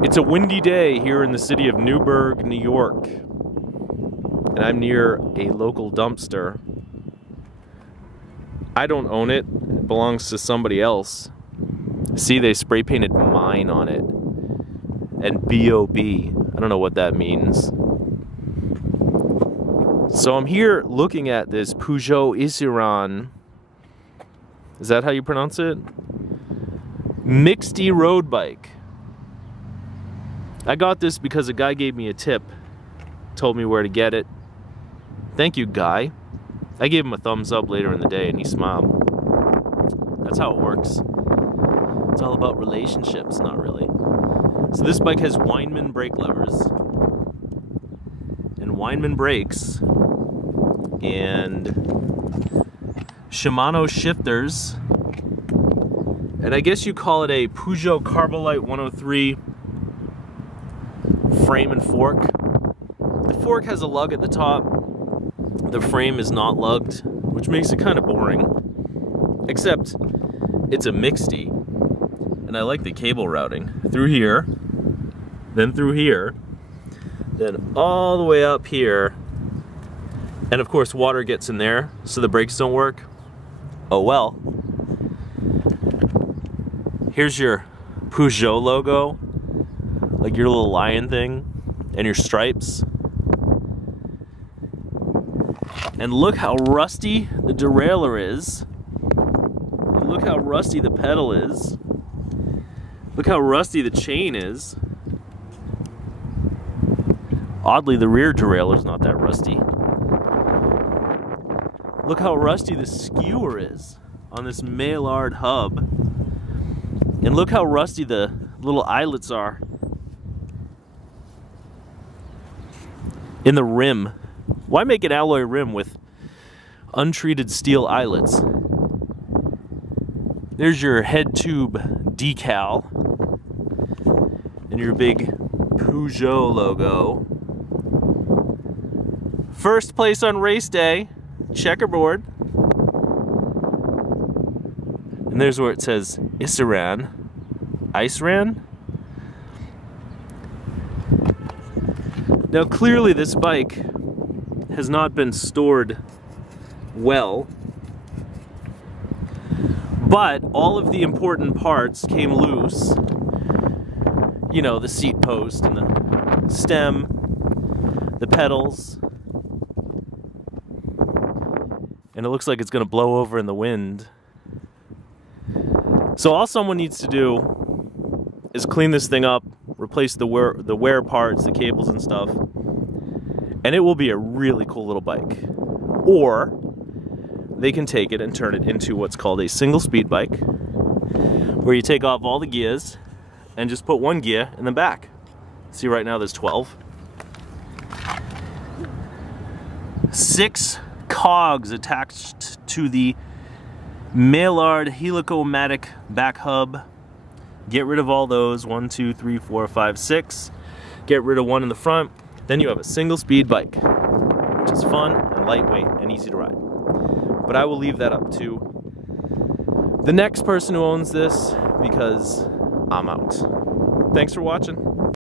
It's a windy day here in the city of Newburgh, New York, and I'm near a local dumpster. I don't own it, it belongs to somebody else. See, they spray painted mine on it, and B.O.B. I don't know what that means. So I'm here looking at this PEUGEOT ISERAN, is that how you pronounce it? Mixte road bike. I got this because a guy gave me a tip, told me where to get it. Thank you, guy. I gave him a thumbs up later in the day and he smiled. That's how it works. It's all about relationships, not really. So this bike has Weinmann brake levers and Weinmann brakes and Shimano shifters, and I guess you call it a PEUGEOT Carbolite 103 frame and fork. The fork has a lug at the top. The frame is not lugged, which makes it kind of boring. Except it's a mixte, and I like the cable routing. Through here, then through here, then all the way up here. And of course water gets in there, so the brakes don't work. Oh well. Here's your PEUGEOT logo, like your little lion thing, and your stripes. And look how rusty the derailleur is. And look how rusty the pedal is. Look how rusty the chain is. Oddly, the rear derailleur's not that rusty. Look how rusty the skewer is on this Maillard hub. And look how rusty the little eyelets are in the rim. Why make an alloy rim with untreated steel eyelets? There's your head tube decal and your big PEUGEOT logo. First place on race day, checkerboard. And there's where it says ISERAN. ISERAN? Now clearly this bike has not been stored well, but all of the important parts came loose. You know, the seat post and the stem, the pedals, and it looks like it's gonna blow over in the wind. So all someone needs to do is clean this thing up, replace the wear parts, the cables and stuff, and it will be a really cool little bike. Or they can take it and turn it into what's called a single speed bike, where you take off all the gears and just put one gear in the back. See, right now there's 12. 6 cogs attached to the Maillard Helicomatic back hub. Get rid of all those. 1, 2, 3, 4, 5, 6. Get rid of one in the front. Then you have a single speed bike, which is fun and lightweight and easy to ride. But I will leave that up to the next person who owns this, because I'm out. Thanks for watching.